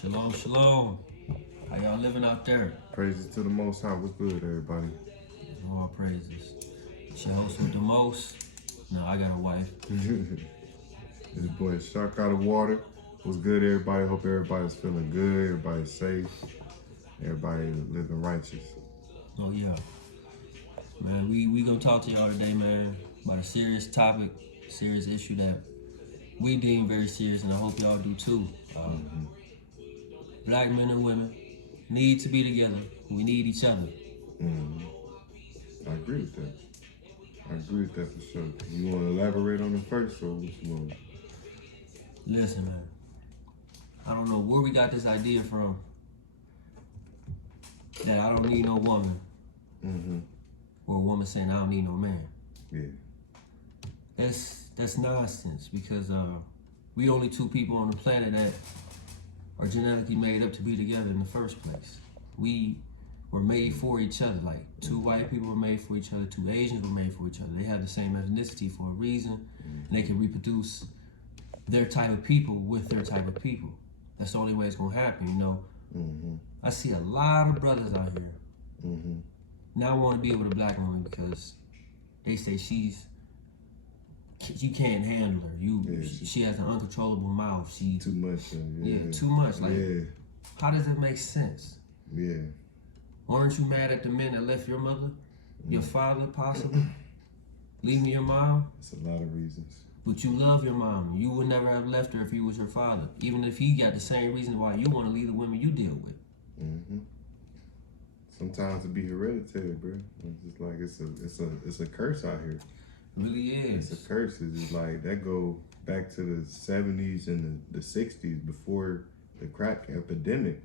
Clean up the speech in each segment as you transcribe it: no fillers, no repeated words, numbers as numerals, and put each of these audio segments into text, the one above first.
Shalom, shalom. How y'all living out there? Praises to the Most High. What's good, everybody? More praises. It's your host with the most. No, I got a wife. This boy Shark out of water. What's good, everybody? Hope everybody's feeling good. Everybody's safe. Everybody living righteous. Oh yeah. Man, we gonna talk to y'all today, man, about a serious topic, serious issue that we deem very serious, and I hope y'all do too. Black men and women need to be together. We need each other. I agree with that. I agree with that for sure. You want to elaborate on it first, or what you want? Listen, man. I don't know where we got this idea from that I don't need no woman, or a woman saying I don't need no man. Yeah. That's nonsense, because we only two people on the planet that are genetically made up to be together in the first place. We were made for each other. Like, two white people were made for each other, two Asians were made for each other. They have the same ethnicity for a reason, and they can reproduce their type of people with their type of people. That's the only way it's gonna happen, you know. I see a lot of brothers out here now want to be with a black woman because they say you can't handle her. She has an uncontrollable mouth. She too much. Too much. Like, how does it make sense? Yeah. Weren't you mad at the men that left your mother, your father, possibly, leaving your mom? That's a lot of reasons. But you love your mom. You would never have left her if he was your father, even if he got the same reason why you want to leave the women you deal with. Sometimes it be hereditary, bro. It's just like it's a curse out here. It really is. It's a curse. It's just like that go back to the 70s and the 60s before the crack epidemic.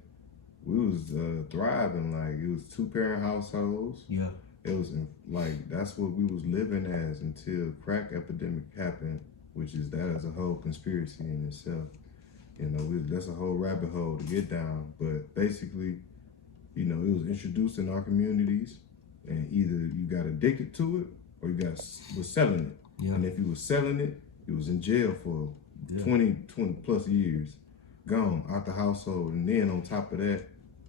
We was thriving. Like, it was 2-parent households. Yeah. It was like, that's what we was living as until crack epidemic happened, which is that as a whole conspiracy in itself. You know, that's a whole rabbit hole to get down. But basically, you know, it was introduced in our communities, and either you got addicted to it or you was selling it. Yeah. And if you was selling it, you was in jail for 20 plus years, gone out the household. And then on top of that,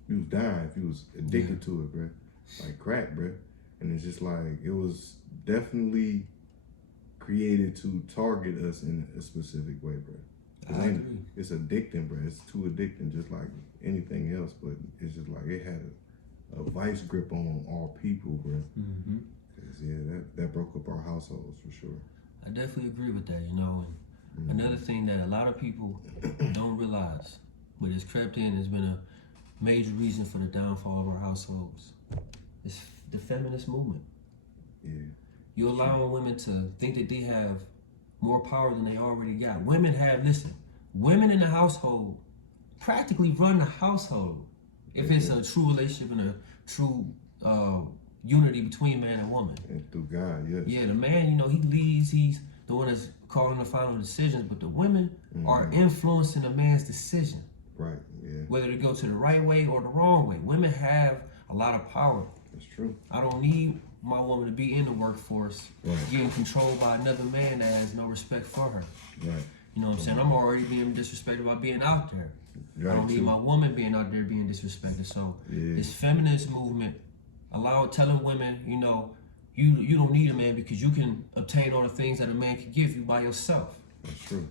you was dying if you was addicted to it, bro. Like crack, bro. And it's just like, it was definitely created to target us in a specific way, bro. It's addicting, bro. It's too addicting, just like anything else. But it's just like, it had a vice grip on all people, bro. That broke up our households for sure. I definitely agree with that, you know. And another thing that a lot of people don't realize, but it's crept in, has been a major reason for the downfall of our households. It's the feminist movement. Yeah. You're allowing women to think that they have more power than they already got. Women in the household practically run the household. If it's a true relationship and a true unity between man and woman. And through God, yes. Yeah, the man, you know, he leads, he's the one that's calling the final decisions, but the women are influencing the man's decision. Right, yeah. Whether to go to the right way or the wrong way. Women have a lot of power. That's true. I don't need my woman to be in the workforce, getting controlled by another man that has no respect for her. Right. You know what I'm saying? I'm already being disrespected by being out there. I don't need my woman being out there being disrespected. So this feminist movement telling women, you know, you don't need a man because you can obtain all the things that a man can give you by yourself. That's true.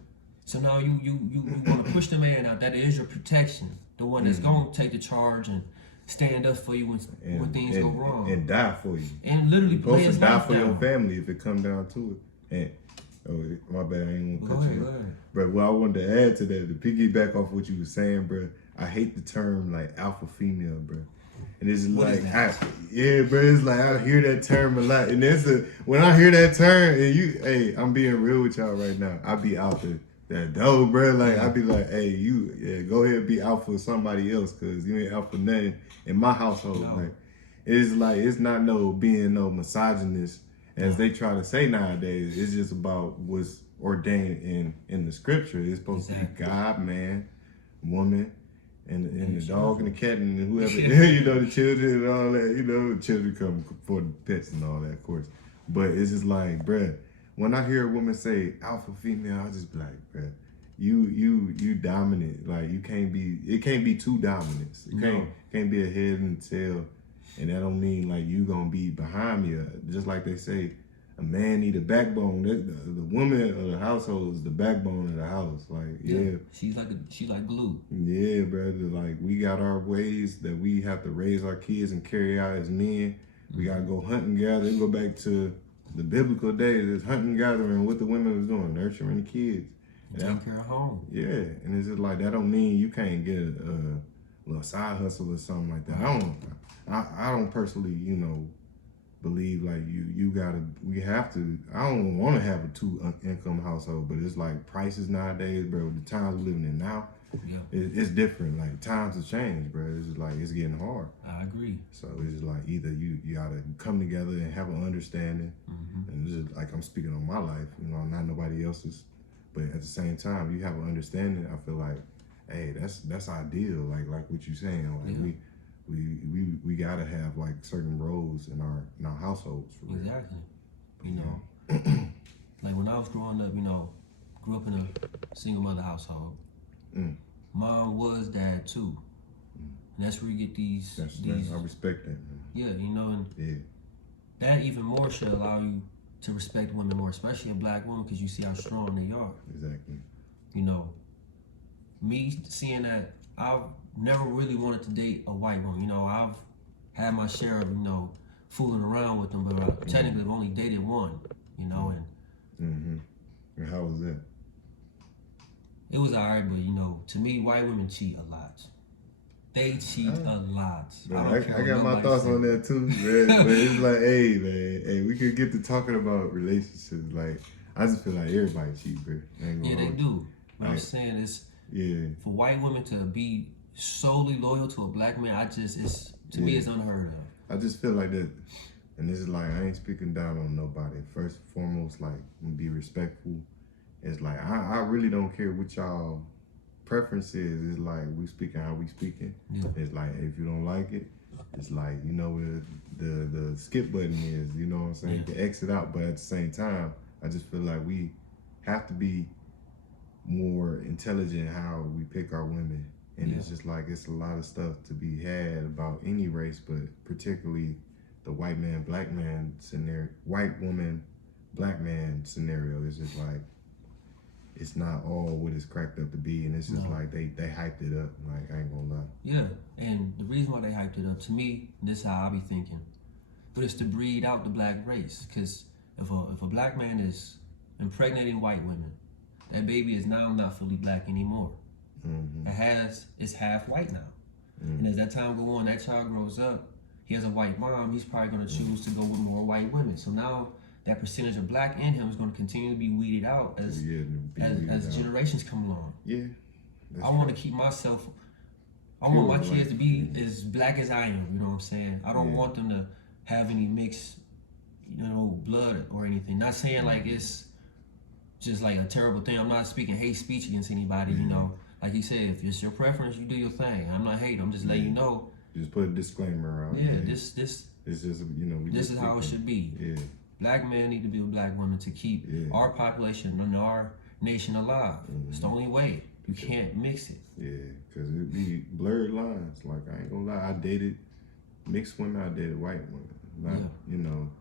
So now you want to push the man out. That is your protection. The one that's going to take the charge and stand up for you when things go wrong. And die for you. And literally play his life down. Die for your family if it come down to it. And my bad, I ain't gonna cut you. But what I wanted to add to that, to piggyback off what you were saying, bro, I hate the term like alpha female, bro. And it's like, bro, it's like I hear that term a lot. And when I hear that term, and I'm being real with y'all right now, I be out there. That dope, bro. Like, I be like, hey, go ahead and be out for somebody else, because you ain't out for nothing in my household. No. Like, it's not being no misogynist, as they try to say nowadays. It's just about what's ordained in the scripture. It's supposed to be God, man, woman, and the dog and the cat and whoever, you know, the children and all that. You know, the children come for the pets and all that, of course. But it's just like, bruh, when I hear a woman say alpha female, I just be like, bruh, you dominant. Like it can't be two dominants. It can't be a head and tail. And that don't mean like you gonna be behind me. Just like they say, a man need a backbone. The woman of the household is the backbone of the house. Like she's like glue. Yeah, brother. Like we got our ways that we have to raise our kids and carry out as men. We gotta go hunt and gather. Go back to the biblical days. It's hunting and gathering. What the women was doing, nurturing the kids, taking care of home. Yeah, and it's just like that. Don't mean you can't get a little side hustle or something like that. I don't personally, believe like we have to. I don't want to have a 2-income household, but it's like prices nowadays, bro. The times we're living in now, it's different. Like times have changed, bro. It's just like it's getting hard. I agree. So it's just like either you gotta come together and have an understanding, and it's just like I'm speaking on my life, not nobody else's, but at the same time you have an understanding. I feel like, hey, that's ideal. Like what you're saying, like we gotta have like certain roles in our households. For exactly. Like when I was growing up, grew up in a single mother household. Mom was dad too, and that's where you get these. I respect that, man. Yeah, and that even more should allow you to respect women more, especially a black woman, because you see how strong they are. Exactly. Me seeing that, I've never really wanted to date a white woman. I've had my share of, fooling around with them, but I technically have only dated one, and And how was that? it was alright, but to me, white women cheat a lot. They cheat a lot. I got my thoughts on that too, man. But it's like, hey, man, we could get to talking about relationships. Like, I just feel like everybody cheat, bro. Yeah, they do. But I'm saying it's for white women to be solely loyal to a black man. To me, it's unheard of. I just feel like that, and this is like I ain't speaking down on nobody. First and foremost, like be respectful. It's like I really don't care what y'all preference is. It's like we speaking how we speaking. It's like if you don't like it, it's like where the skip button is. You know what I'm saying? You can exit out, but at the same time, I just feel like we have to be more intelligent how we pick our women. And it's just like it's a lot of stuff to be had about any race, but particularly the white man, black man scenario, white woman, black man scenario. It's just like it's not all what it's cracked up to be, and it's just like they hyped it up. Like I ain't gonna lie. Yeah, and the reason why they hyped it up, to me, this is how I be thinking, but it's to breed out the black race. Because if a black man is impregnating white women, that baby is now not fully black anymore. It's half white now. And as that time go on, that child grows up, he has a white mom, he's probably gonna choose to go with more white women. So now that percentage of black in him is gonna continue to be weeded out as generations come along. Yeah. I want to keep myself, I want my kids to be as black as I am, you know what I'm saying? I don't want them to have any mixed, blood or anything. Not saying like it's just like a terrible thing. I'm not speaking hate speech against anybody, Like he said, if it's your preference, you do your thing. I'm not hating. I'm just letting you know. Just put a disclaimer out. Yeah, this it's just this is how it should be. Yeah. Black men need to be with black women to keep our population and our nation alive. It's the only way. You can't mix it. Yeah, because it be blurred lines. Like I ain't gonna lie, I dated mixed women. I dated white women.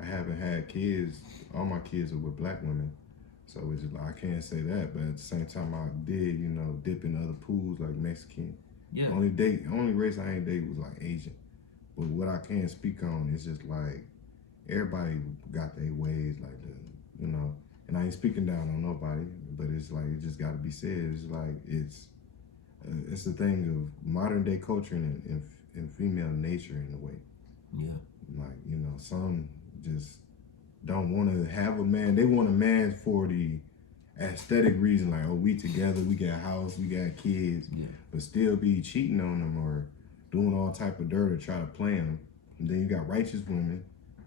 I haven't had kids. All my kids are with black women. So it's just like, I can't say that, but at the same time I did, dip in other pools like Mexican. Yeah. Only race I ain't dated was like Asian. But what I can speak on is just like everybody got their ways, like and I ain't speaking down on nobody, but it's like it just gotta be said. It's like it's the thing of modern day culture and female nature in a way. Yeah. Like, some just don't want to have a man. They want a man for the aesthetic reason, like, oh, we together, we got a house, we got kids, but still be cheating on them or doing all type of dirt or try to play them. And then you got righteous women,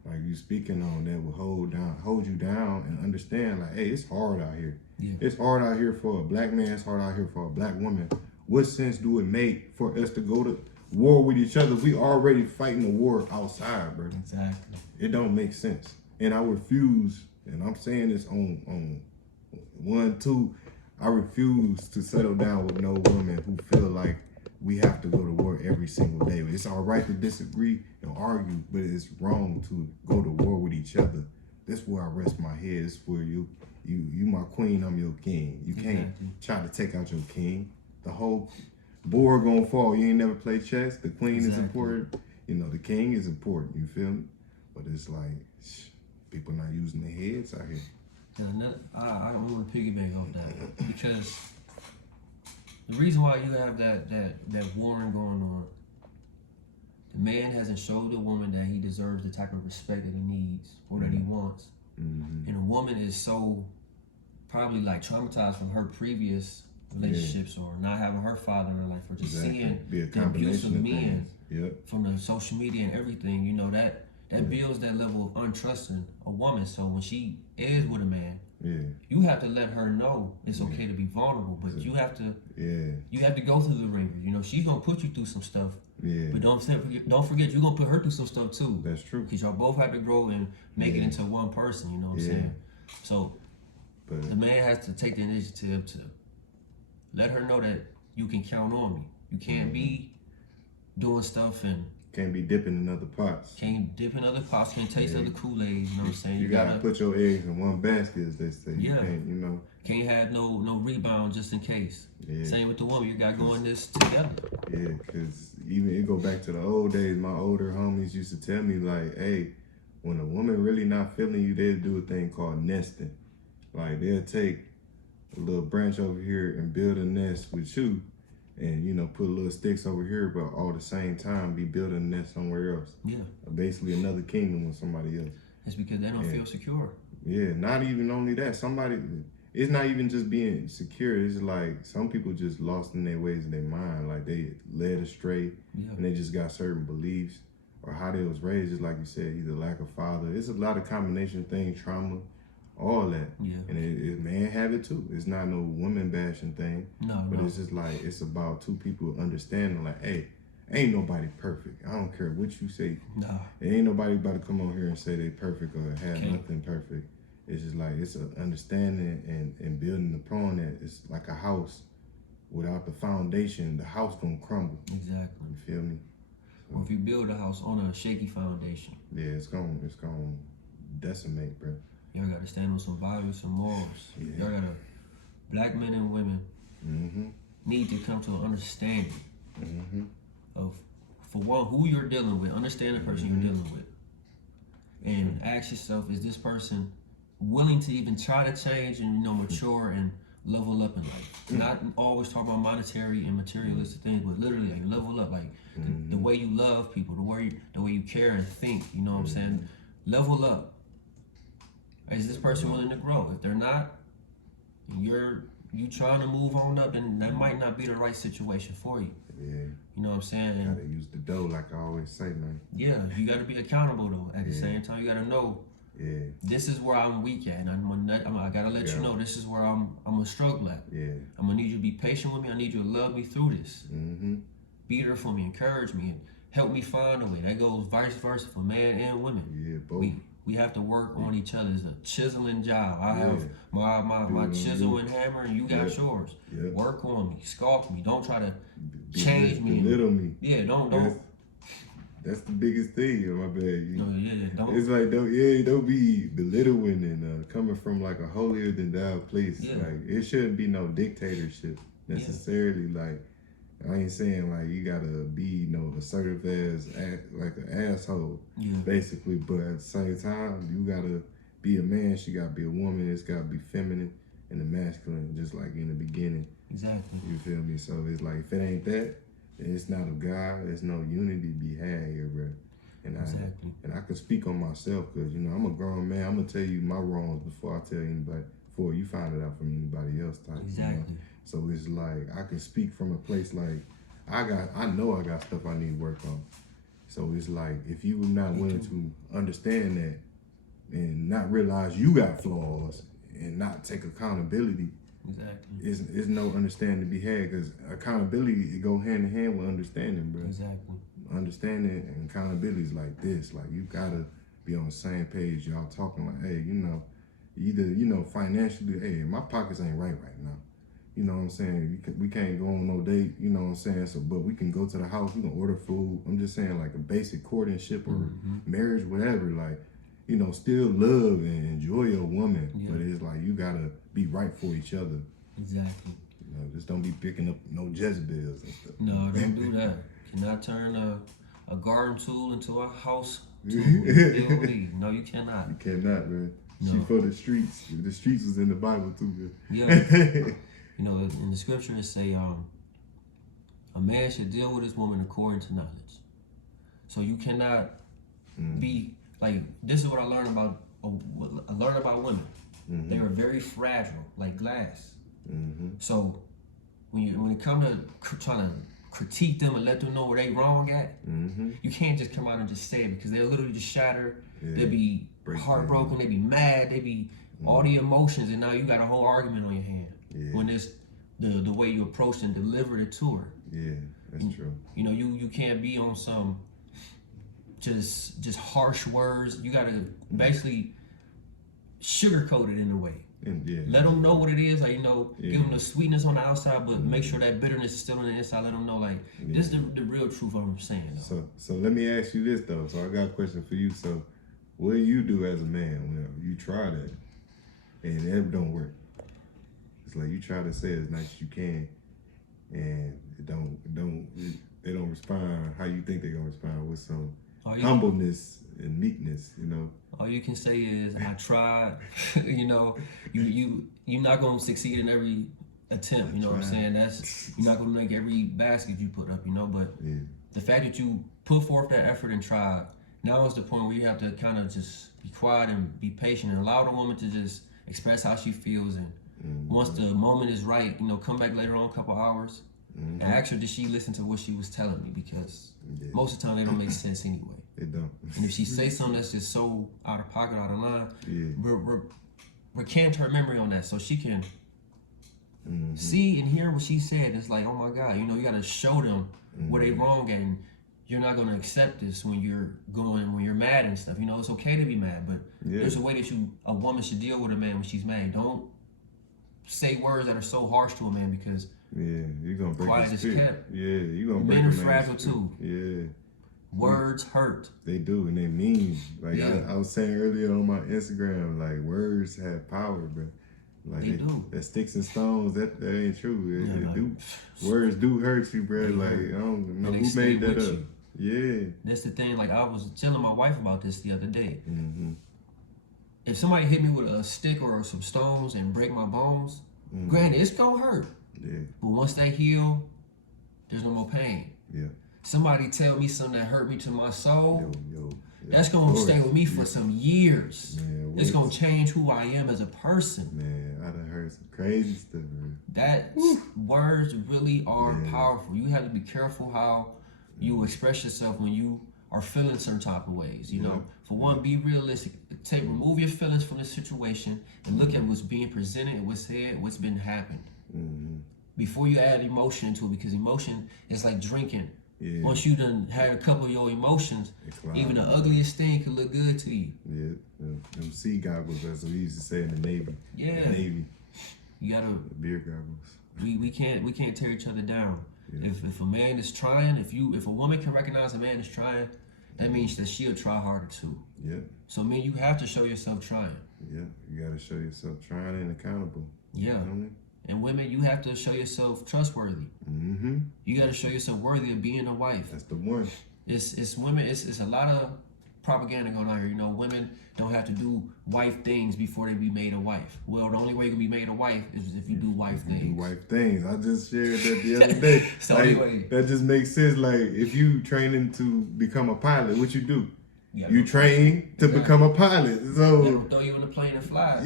like you speaking on, that will hold you down and understand, like, hey, it's hard out here. Yeah. It's hard out here for a black man. It's hard out here for a black woman. What sense do it make for us to go to war with each other? We already fighting a war outside, bro. Exactly. It don't make sense. And I refuse, and I'm saying this on 1, 2, I refuse to settle down with no woman who feel like we have to go to war every single day. It's all right to disagree and argue, but it's wrong to go to war with each other. That's where I rest my head. It's where you my queen, I'm your king. You can't try to take out your king. The whole board gonna fall. You ain't never played chess. The queen is important. You know, the king is important. You feel me? But it's like people not using their heads out here. I don't want to piggyback off that because the reason why you have that warring going on, the man hasn't showed the woman that he deserves the type of respect that he needs or that he wants, and the woman is so probably like traumatized from her previous relationships or not having her father in her life or just seeing the abuse of men from the social media and everything. You know that builds that level of untrusting a woman. So when she is with a man, you have to let her know it's okay to be vulnerable, but you have to go through the ringer. You know, she's gonna put you through some stuff. But don't forget you're gonna put her through some stuff too. That's true. Because y'all both have to grow and make it into one person. You know what I'm saying? So the man has to take the initiative to let her know that you can count on me. You can't be doing stuff and can't be dipping in other pots. Can't dip in other pots. Can't taste other Kool-Aid. You know what I'm saying? You gotta put your eggs in one basket, as they say. Yeah. You know. Can't have no rebound just in case. Same with the woman. You gotta go in this together. Yeah, because even it go back to the old days. My older homies used to tell me like, hey, when a woman really not feeling you, they'll do a thing called nesting. Like they'll take a little branch over here and build a nest with you. And, you know, put little sticks over here, but all at the same time be building a nest somewhere else. Yeah. Basically another kingdom with somebody else. It's because they don't feel secure. Yeah, not even only that. It's not even just being secure. It's like some people just lost in their ways in their mind. Like they led astray and they just got certain beliefs or how they was raised. Just like you said, either lack of father. It's a lot of combination of things, trauma, all that. Yeah. And it man have it too. It's not no woman bashing thing. But it's just like, it's about two people understanding like, hey, ain't nobody perfect. I don't care what you say. There ain't nobody about to come on here and say they perfect or have nothing perfect. It's just like, it's an understanding and building upon that. It's like a house. Without the foundation, the house gonna crumble. Exactly. You feel me? So, or if you build a house on a shaky foundation. Yeah, it's gonna decimate, bro. Y'all gotta stand on some values, some morals. Y'all gotta, black men and women need to come to an understanding of, for one, who you're dealing with, understand the person you're dealing with. And ask yourself, is this person willing to even try to change and, you know, mature and level up in life? Not always talk about monetary and materialistic things, but literally like level up, like the way you love people, the way you care and think, you know what I'm saying? Level up. Is this person willing to grow? If they're not, you trying to move on up, and that might not be the right situation for you. Yeah. You know what I'm saying? You gotta use the dough, like I always say, man. Yeah, you gotta be accountable though. At the same time, you gotta know. This is where I'm weak at, and I gotta let you know this is where I'm gonna struggle at. I'm gonna need you to be patient with me. I need you to love me through this. Be there for me, encourage me, and help me find a way. That goes vice versa for man and women. Yeah, both. We have to work on each other. It's a chiseling job. I have my chisel and hammer, and you got yours. Work on me, sculpt me. Don't try to change me. Belittle me. Yeah, don't. That's the biggest thing, my bad. Don't. It's like don't be belittling and coming from like a holier than thou place. Like it shouldn't be no dictatorship necessarily. Like I ain't saying like you gotta be assertive as like an asshole, basically. But at the same time, you gotta be a man. She gotta be a woman. It's gotta be feminine and the masculine, just like in the beginning. Exactly. You feel me? So it's like if it ain't that, then it's not of God. There's no unity to be had here, bro. And I can speak on myself because I'm a grown man. I'm gonna tell you my wrongs before I tell anybody. Before you find it out from anybody else. Exactly. So it's like I can speak from a place like I know I got stuff I need to work on. So it's like if you're not willing to understand that and not realize you got flaws and not take accountability, it's no understanding to be had, because accountability, it go hand in hand with understanding, bro. Exactly. Understanding and accountability is like this. Like you gotta be on the same page. Y'all talking like, hey, either financially, hey, my pockets ain't right now. You know what I'm saying? We can't go on no date, you know what I'm saying? So, but we can go to the house, we can order food. I'm just saying, like a basic courtship or marriage, whatever. Like, you know, still love and enjoy your woman, but it's like you gotta be right for each other. Exactly. You know, just don't be picking up no Jezebels and stuff. No, don't do that. Cannot turn a garden tool into a house tool. No, you cannot. You cannot, man. No. She for the streets. The streets was in the Bible too, man. Yeah. You know, in the scripture it say, a man should deal with his woman according to knowledge. So you cannot be like, this is what I learned about women. They are very fragile, like glass. So when it comes to trying to critique them and let them know where they wrong at, you can't just come out and just say it, because they'll literally just shatter. They'll be heartbroken. They be mad. They be all the emotions, and now you got a whole argument on your hand. When it's the way you approach and delivered it to her. Yeah, that's true. You know, you can't be on some just harsh words. You gotta basically sugarcoat it in a way. Let them know what it is. Like, you know, give them the sweetness on the outside, but make sure that bitterness is still on the inside. Let them know, like, this is the real truth of what I'm saying. So let me ask you this though. So I got a question for you. So what do you do as a man when you try that and it don't work? It's like you try to say as nice as you can, and they don't respond how you think they're gonna respond, with some humbleness and meekness, you know. All you can say is, I tried. You know, you're not gonna succeed in every attempt. You know what I'm saying? You're not gonna make every basket you put up. You know, but the fact that you put forth that effort and tried, now is the point where you have to kind of just be quiet and be patient and allow the woman to just express how she feels. And once the moment is right, you know, come back later on, a couple hours, and ask her, did she listen to what she was telling me? Because most of the time they don't make sense anyway. They don't. And if she say something that's just so out of pocket, out of line, recant her memory on that, so she can see and hear what she said. It's like, oh my God, you know, you gotta show them where they wrong, and you're not gonna accept this when you're mad and stuff. You know, it's okay to be mad, but there's a way that a woman should deal with a man when she's mad. Don't say words that are so harsh to a man, because you're gonna break his spirit. You're gonna break men are fragile too. Words hurt. They do, and they mean. Like I was saying earlier on my Instagram, like words have power, bro. Like they do. That sticks and stones, that ain't true. It do. Words do hurt you, bro. Like I don't know who made that up. That's the thing. Like, I was telling my wife about this the other day. If somebody hit me with a stick or some stones and break my bones, granted, it's gonna hurt. But once they heal, there's no more pain. Somebody tell me something that hurt me to my soul, that's gonna stay with me for some years. It's gonna change who I am as a person. Man, I done heard some crazy stuff, man. That words really are powerful. You have to be careful how you express yourself when you are feeling certain type of ways. You know, for one, be realistic. Remove your feelings from the situation and look at what's being presented, what's said, what's been happened. Before you add emotion into it, because emotion is like drinking. Once you done had a couple of your emotions, even the ugliest thing could look good to you. Them sea goggles, as we used to say in the Navy. The Navy. You gotta beer goggles. We can't tear each other down. If a man is trying, if a woman can recognize a man is trying, that means that she'll try harder too. So man, you have to show yourself trying. You gotta show yourself trying and accountable. You know what I mean? And women, you have to show yourself trustworthy. You got to show yourself worthy of being a wife. That's the one. It's women. It's a lot of propaganda going on here. You know, women don't have to do wife things before they be made a wife. Well, the only way you can be made a wife is if you do wife things. I just shared that the other day. That just makes sense. Like, if you training to become a pilot, what you do? You train to become a pilot. So they don't throw you in the plane and fly.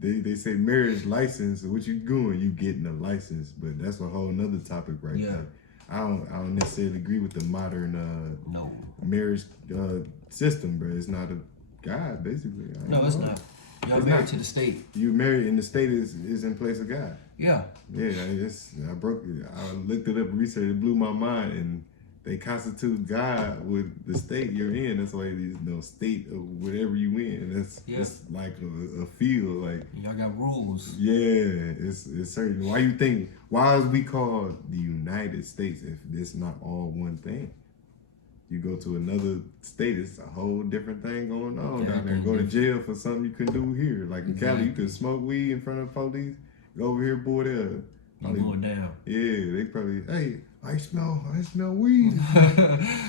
They say marriage license. So what you doing? You getting a license, but that's a whole nother topic right there. I don't necessarily agree with the modern marriage system, bro. It's not a God, basically. It's not. You're married to the state. You married, and the state is in place of God. Yeah. I looked it up, research. It blew my mind, and they constitute God with the state you're in. That's why there's no state of whatever you in. That's like a field. Like y'all got rules. Yeah, it's certain. Why is we called the United States if it's not all one thing? You go to another state, it's a whole different thing going on down there. Go to jail for something you couldn't do here. Like in Cali, you could smoke weed in front of police. Go over here, boy, they're going down. Yeah, they probably, hey, I smell weed.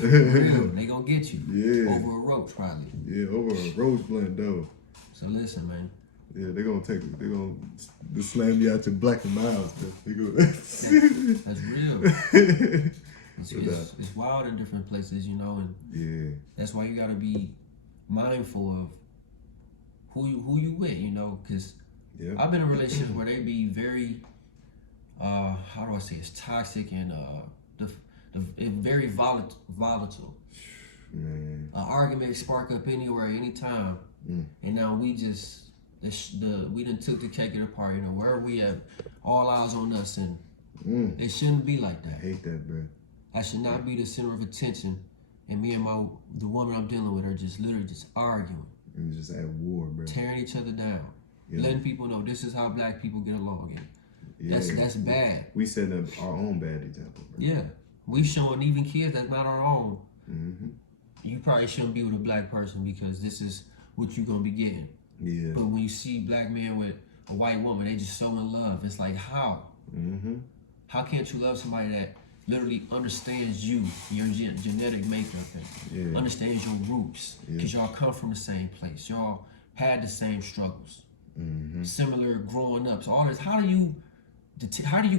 Real, they gonna get you. Yeah. Over a roach, probably. Yeah, over a roach blunt, though. So listen, man. Yeah, they're gonna slam you out your black and mild stuff. That's real. It's wild in different places, you know, and that's why you gotta be mindful of who you with, you know, because I've been in relationships where they be very, how do I say, it's toxic and very volatile. Man. An argument spark up anywhere, anytime, and now we done took the cake at the party, you know, wherever we at, all eyes on us, and it shouldn't be like that. I hate that, bro. I should not be the center of attention, and me and the woman I'm dealing with are just literally just arguing. And just at war, bro. Tearing each other down. Letting people know this is how black people get along. And that's bad. We set up our own bad example, bro. Yeah. We showing even kids that's not our own. Mm-hmm. You probably shouldn't be with a black person because this is what you're going to be getting. Yeah. But when you see black men with a white woman, they just so in love. It's like, how? Mm-hmm. How can't you love somebody that literally understands you, your genetic makeup, and understands your roots, because y'all come from the same place. Y'all had the same struggles, similar growing up. So all this, how do you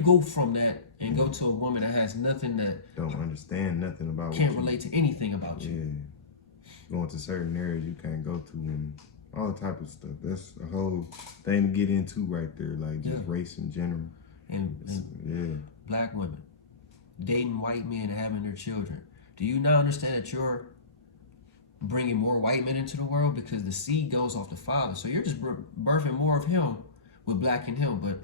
go from that and go to a woman that has nothing, that don't understand nothing about, can't relate to anything about you? Yeah, going to certain areas you can't go to, and all type of stuff. That's a whole thing to get into right there, like just race in general. And black women dating white men and having their children. Do you not understand that you're bringing more white men into the world because the seed goes off the father? So you're just birthing more of him with black in him. But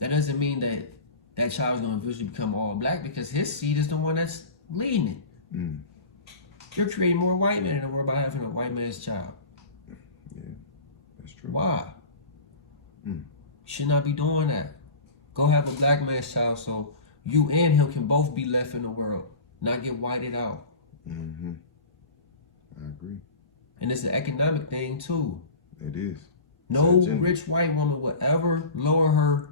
that doesn't mean that that child is going to eventually become all black, because his seed is the one that's leading it. You're creating more white men in the world by having a white man's child. Yeah, that's true. Why? You should not be doing that. Go have a black man's child so you and him can both be left in the world, not get whited out. I agree. And it's an economic thing too. It is. No rich white woman would ever lower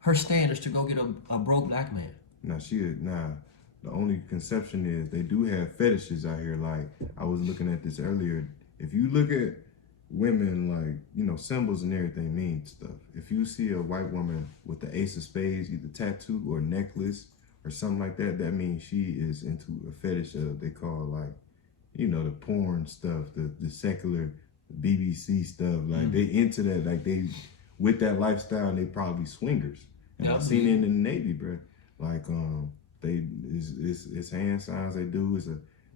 her standards to go get a broke black man. The only conception is they do have fetishes out here. Like, I was looking at this earlier. If you look at women, like, you know, symbols and everything mean stuff. If you see a white woman with the ace of spades, either tattoo or necklace or something like that, that means she is into a fetish of, they call, like, you know, the porn stuff, the secular BBC stuff. Like, they into that. Like, they, with that lifestyle, they probably swingers. And I've seen it in the Navy, bro. Like, it's hand signs they do.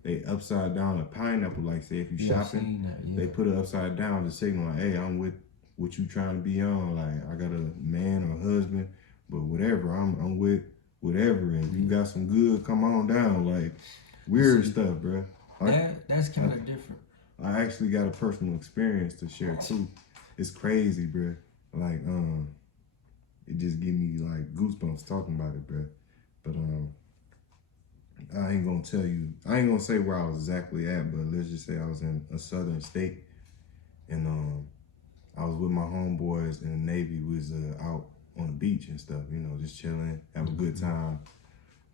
They upside down a pineapple, like, say if you shopping, they put it upside down to signal, like, hey, I'm with what you trying to be on. Like, I got a man or a husband, but whatever, I'm with whatever. And if you got some good, come on down. Like, weird stuff, bro. That's kind of different. I actually got a personal experience to share too. It's crazy, bro. Like, it just give me like goosebumps talking about it, bro. But I ain't gonna say where I was exactly at, but let's just say I was in a southern state, and I was with my homeboys in the Navy. We was out on the beach and stuff, you know, just chilling, have a good time,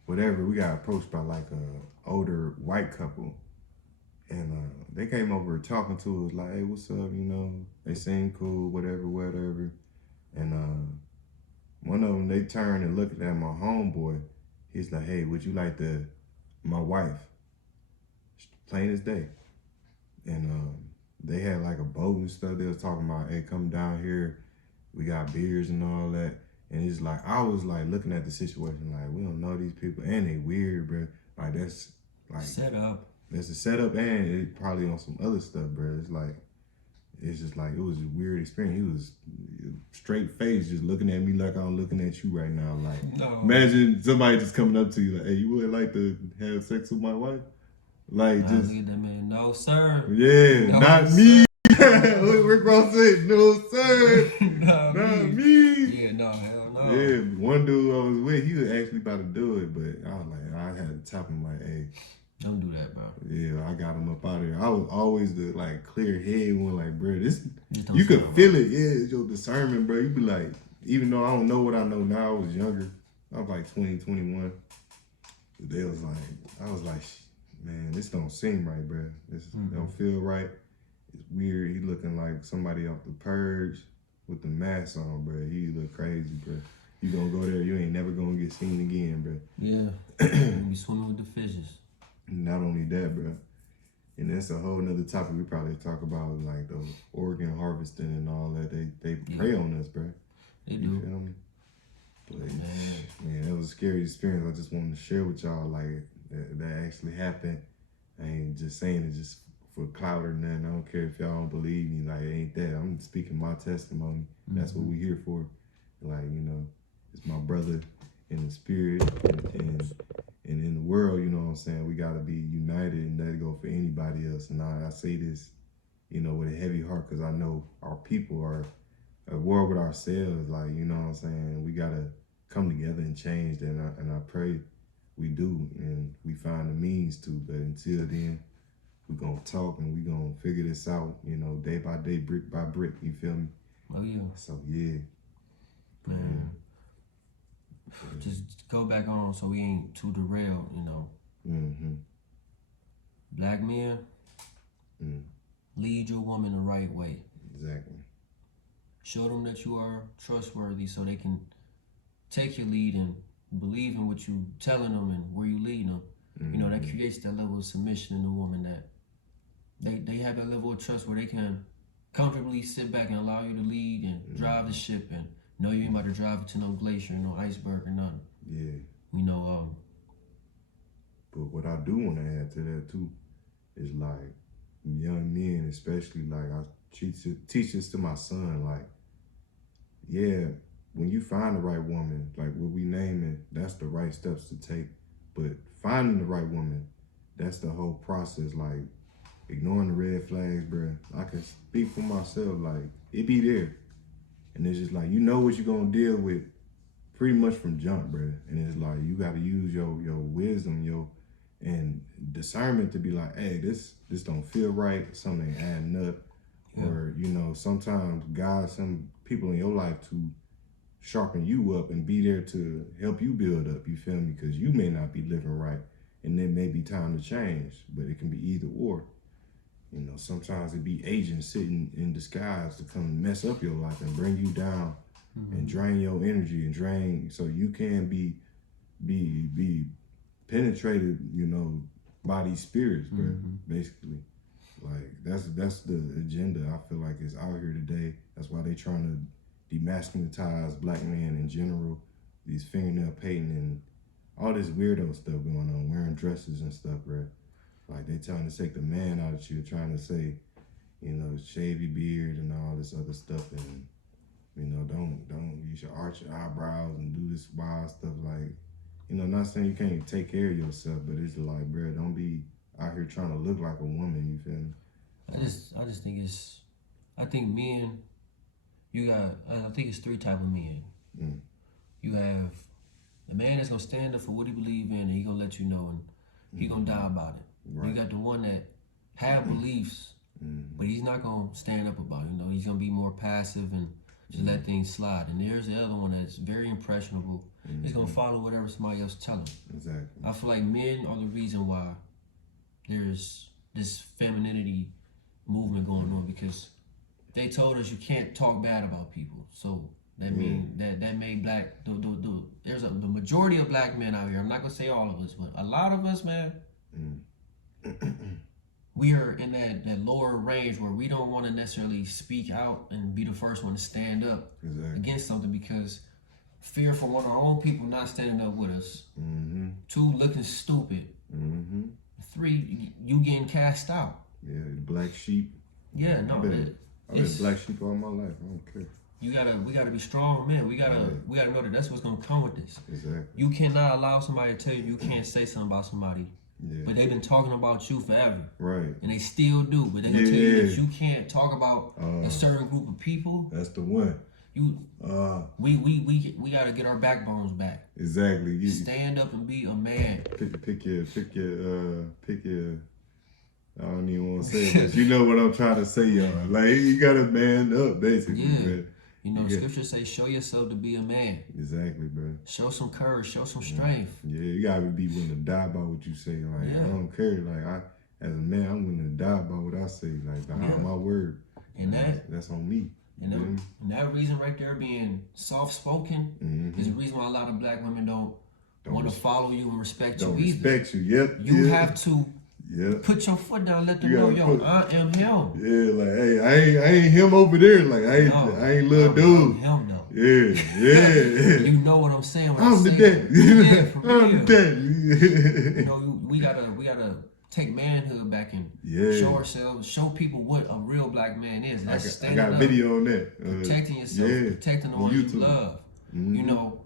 whatever. We got approached by like a older white couple, and they came over talking to us like, hey, what's up, you know, they seem cool, whatever, and one of them, they turned and looked at my homeboy. He's like, hey, would you like my wife? Plain as day. And they had like a boat and stuff. They was talking about, hey, come down here. We got beers and all that. And it's like, I was like looking at the situation like, we don't know these people. And they weird, bro. Like, that's like. Set up. That's a setup, and it probably on some other stuff, bro. It's like, it's just like, it was a weird experience. He was straight face, just looking at me like I'm looking at you right now. Like, No. imagine somebody just coming up to you like, hey, you would like to have sex with my wife? Like, just. Look at that man. No, sir. Yeah, No, not sir. me. What Rick Ross said, no, sir. Not me. Yeah, no, hell no. Yeah, one dude I was with, he was actually about to do it, but I was like, I had to tap him like, hey. Don't do that, bro. Yeah, I got him up out of there. I was always the like clear head one, like, bro, this, Just you could sound feel it. Yeah, it's your discernment, bro. You be like, even though I don't know what I know now, I was younger. I was like 20, 21. They was like, I was like, man, this don't seem right, bro. This don't feel right. It's weird. He looking like somebody off the purge with the mask on, bro. He look crazy, bro. You gonna go there, you ain't never gonna get seen again, bro. Yeah. You be swimming with the fishes. Not only that, bro. And that's a whole nother topic we probably talk about, like the organ harvesting and all that. They prey on us, bro. They You do. feel me? But man, it was a scary experience. I just wanted to share with y'all, like, that actually happened. I ain't just saying it just for clout or nothing. I don't care if y'all don't believe me. Like, it ain't that. I'm speaking my testimony. That's what we here for. Like, you know, it's my brother in the spirit and in the world, you know what I'm saying? We got to be united and let it go for anybody else. And I say this, you know, with a heavy heart, because I know our people are at war with ourselves. Like, you know what I'm saying? We got to come together and change that. And I pray we do, and we find the means to. But until then, we're going to talk and we're going to figure this out, you know, day by day, brick by brick. You feel me? Oh, yeah. So, yeah. Man. Just go back on so we ain't too derailed, you know. Black men, lead your woman the right way. Exactly. Show them that you are trustworthy so they can take your lead and believe in what you telling them and where you leading them. You know, that creates that level of submission in the woman, that they have that level of trust where they can comfortably sit back and allow you to lead and drive the ship and know you ain't about to drive it to no glacier, no iceberg or nothing. Yeah. You know, But what I do want to add to that too is, like, young men, especially, like, I teach this to my son, like, yeah, when you find the right woman, like what we name it, that's the right steps to take. But finding the right woman, that's the whole process. Like, ignoring the red flags, bro. I can speak for myself, like, it be there. And it's just like, you know what you're gonna deal with pretty much from jump, bro. And it's like, you gotta use your wisdom, and discernment to be like, hey, this don't feel right, something ain't adding up. Yeah. Or, you know, sometimes God, some people in your life to sharpen you up and be there to help you build up, you feel me? Because you may not be living right, and then may be time to change, but it can be either or. You know, sometimes it be agents sitting in disguise to come mess up your life and bring you down and drain your energy and drain, so you can be penetrated, you know, by these spirits, bro. Basically, like that's the agenda. I feel like is out here today. That's why they trying to demasculinize black men in general. These fingernail painting and all this weirdo stuff going on, wearing dresses and stuff, bro. Like, they trying to take the man out of you, trying to say, you know, shave your beard and all this other stuff, and, you know, don't you should arch your eyebrows and do this wild stuff. Like, you know, not saying you can't take care of yourself, but it's like, bro, don't be out here trying to look like a woman. You feel me? I just think I think men, I think it's three type of men. You have a man that's gonna stand up for what he believe in, and he gonna let you know, and he gonna die about it. Right. You got the one that have beliefs, but he's not gonna stand up about it. You know, he's gonna be more passive and just let things slide. And there's the other one that's very impressionable. He's gonna follow whatever somebody else tell him. Exactly. I feel like men are the reason why there's this femininity movement going on, because they told us you can't talk bad about people. So that mean that made black there's the majority of black men out here. I'm not gonna say all of us, but a lot of us, man. We are in that lower range where we don't want to necessarily speak out and be the first one to stand up against something, because fear for one of our own people not standing up with us. 2, looking stupid. 3, you getting cast out. Yeah, black sheep. Yeah, no. I've been black sheep all my life. I don't care. We gotta be strong men. We gotta know that that's what's gonna come with this. Exactly. You cannot allow somebody to tell you can't say something about somebody. Yeah. But they've been talking about you forever. Right. And they still do. But they're gonna tell you that you can't talk about a certain group of people. That's the one. We gotta get our backbones back. Exactly. Stand up and be a man. Pick your I don't even want to say it, but you know what I'm trying to say, y'all. Like, you gotta man up, basically. Yeah. Man. You know, scripture say, show yourself to be a man. Exactly, bro. Show some courage, show some strength. Yeah, you gotta be willing to die by what you say. Like, I don't care. Like, as a man, I'm willing to die by what I say. Like, behind my word. And that's on me. And that reason right there, being soft-spoken, is the reason why a lot of black women don't want to follow you and respect you either. Respect you, yep. You have to put your foot down, let them know, I am him. Yeah, like, hey, I ain't him over there. Like, I ain't little dude. I'm him though. Yeah. You know what I'm saying when I'm the daddy. Yeah, for real. I'm the daddy. You know, we gotta take manhood back and show ourselves, show people what a real black man is. That's I got a video on that. Protecting yourself, protecting the one you love. You know,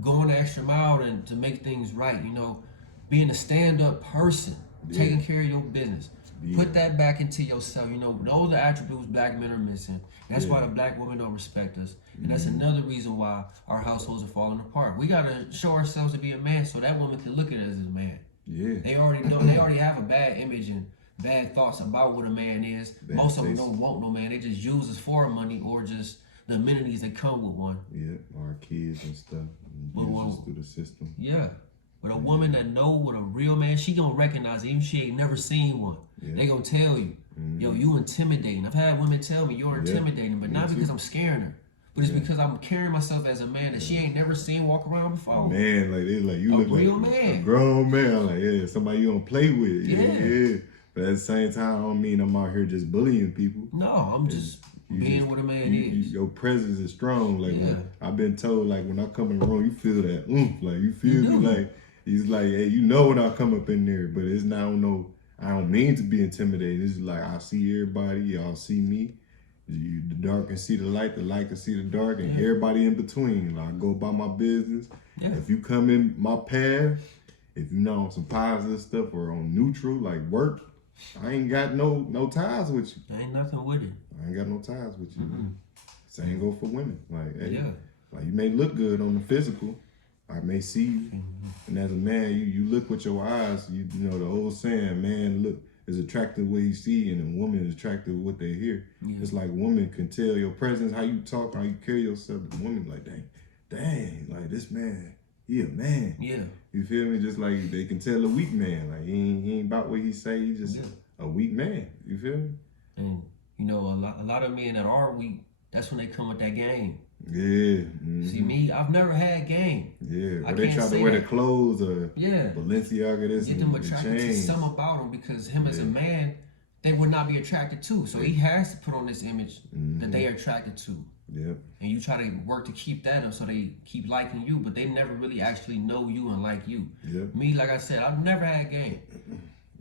going the extra mile to make things right. You know, being a stand-up person, taking care of your business. Put that back into yourself. You know, those are attributes black men are missing. That's why the black women don't respect us. And that's another reason why our households are falling apart. We gotta show ourselves to be a man so that woman can look at us as a man. Yeah. They already know, they already have a bad image and bad thoughts about what a man is. Most of them don't want no man. They just use us for money or just the amenities that come with one. Yeah, our kids and stuff. Use us through the system. Yeah. But a woman that know what a real man, she gonna recognize it, even if she ain't never seen one. They gonna tell you, yo, you intimidating. I've had women tell me you're intimidating, but not because I'm scaring her. But it's because I'm carrying myself as a man that she ain't never seen walk around before. Man, like they like you look like a grown man. Like somebody you don't play with. Yeah. But at the same time, I don't mean I'm out here just bullying people. No, I'm just being what a man is. Your presence is strong. Like I've been told, like when I come in the room, you feel that like you feel me. Like he's like, hey, you know when I come up in there, but it's not I don't mean to be intimidated. It's like I see everybody, y'all see me. The dark can see the light can see the dark, and everybody in between. Like, I go about my business. If you come in my path, if you know on some positive stuff or on neutral, like work, I ain't got no ties with you. There ain't nothing with it. I ain't got no ties with you. Same go for women. Like, hey, like you may look good on the physical. I may see you, and as a man, you look with your eyes. You know the old saying, man look is attracted what he see, and a woman is attracted to what they hear. It's like woman can tell your presence, how you talk, how you carry yourself. The woman like, dang, like this man, he a man. Yeah. You feel me? Just like they can tell a weak man, like he ain't about what he say. He just a weak man. You feel me? And you know, a lot of men that are weak, that's when they come with that game. Yeah. See me, I've never had game. Yeah. Or they try to wear the clothes or Balenciaga this. Get them attracted to something about him because him as a man, they would not be attracted to. So he has to put on this image that they are attracted to. And you try to work to keep that up so they keep liking you, but they never really actually know you and like you. Me, like I said, I've never had game.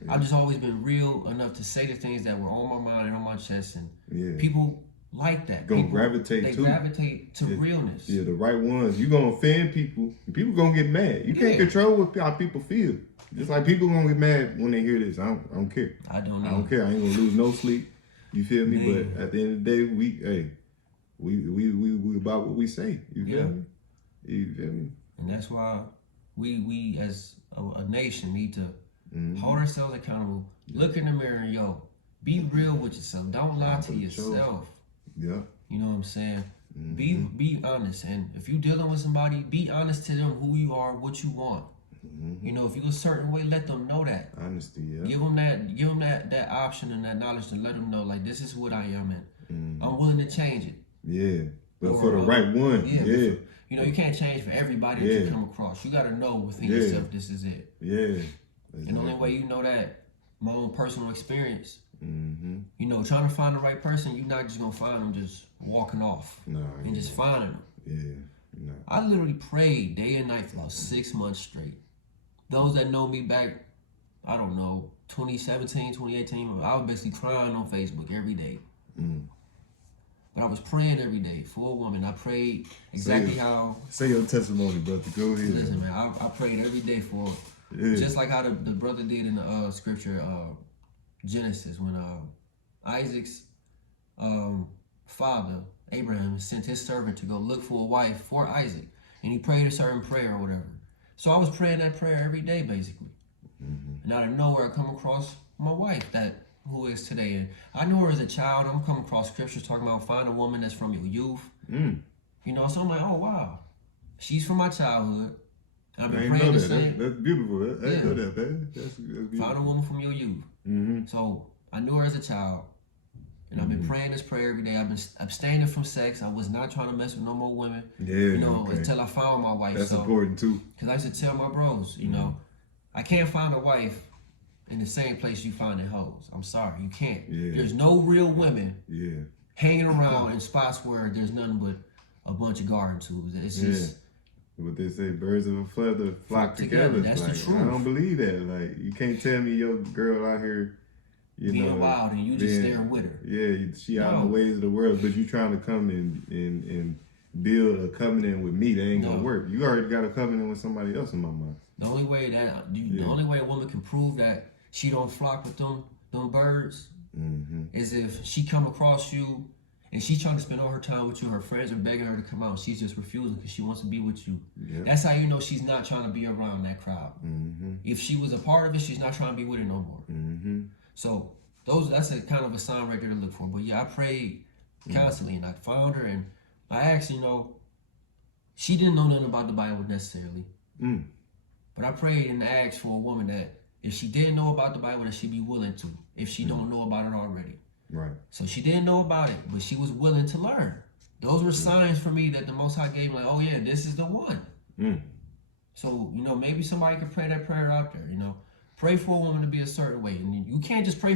I've just always been real enough to say the things that were on my mind and on my chest, and people like that. They gravitate to realness. Yeah, the right ones. You gonna offend people. People gonna get mad. You can't control how people feel. Just like people gonna get mad when they hear this. I don't care. I don't care. I ain't gonna lose no sleep. You feel me? But at the end of the day, we about what we say. You feel me? You feel me? And that's why we as a nation need to hold ourselves accountable. Look in the mirror and be real with yourself. Don't lie to yourself. You know what I'm saying? Be honest, and if you dealing with somebody, be honest to them who you are, what you want. You know, if you a certain way, let them know that. Honesty, Give them that option and that knowledge to let them know, like, this is what I am, and I'm willing to change it. But for the right one. You know, you can't change for everybody that you come across. You got to know within yourself, this is it. Exactly. And the only way you know that, my own personal experience. You know, trying to find the right person, you're not just gonna find them just walking off and just finding them. I literally prayed day and night for about 6 months straight. Those that know me back, I don't know, 2017, 2018, I was basically crying on Facebook every day. But I was praying every day for a woman. I prayed exactly how. Say your testimony, brother. Go ahead. Listen, man, I prayed every day for her. Yeah. Just like how the brother did in the scripture, Genesis, when Isaac's father, Abraham, sent his servant to go look for a wife for Isaac. And he prayed a certain prayer or whatever. So I was praying that prayer every day, basically. And out of nowhere, I come across my wife, who is today. And I knew her as a child. I'm coming across scriptures talking about find a woman that's from your youth. You know, so I'm like, oh, wow. She's from my childhood. And I've been praying the same. That's beautiful. I know that, man. That's beautiful. Find a woman from your youth. So I knew her as a child. And I've been praying this prayer every day. I've been abstaining from sex. I was not trying to mess with no more women. You know, until I found my wife. That's important too. Because I used to tell my bros, you know, I can't find a wife in the same place you finding hoes. I'm sorry, you can't. There's no real women hanging around in spots where there's nothing but a bunch of garden tools. It's just what they say, birds of a feather flock together. That's like, the truth. I don't believe that. Like, you can't tell me your girl out here, being wild and you just staring with her. Yeah, she out in the ways of the world, but you trying to come and build a covenant with me. That ain't gonna work. You already got a covenant with somebody else in my mind. The only way the only way a woman can prove that she don't flock with them birds is if she come across you and she's trying to spend all her time with you. Her friends are begging her to come out. She's just refusing because she wants to be with you. That's how you know she's not trying to be around that crowd. If she was a part of it, she's not trying to be with it no more. So that's a kind of a sign right there to look for. But yeah, I prayed constantly and I found her and I asked, you know, she didn't know nothing about the Bible necessarily. But I prayed and asked for a woman that if she didn't know about the Bible, that she'd be willing to, if she don't know about it already. Right. So she didn't know about it, but she was willing to learn. Those were signs for me that the Most High gave me, like, oh yeah, this is the one. So, you know, maybe somebody could pray that prayer out there, you know. Pray for a woman to be a certain way. And you can't just pray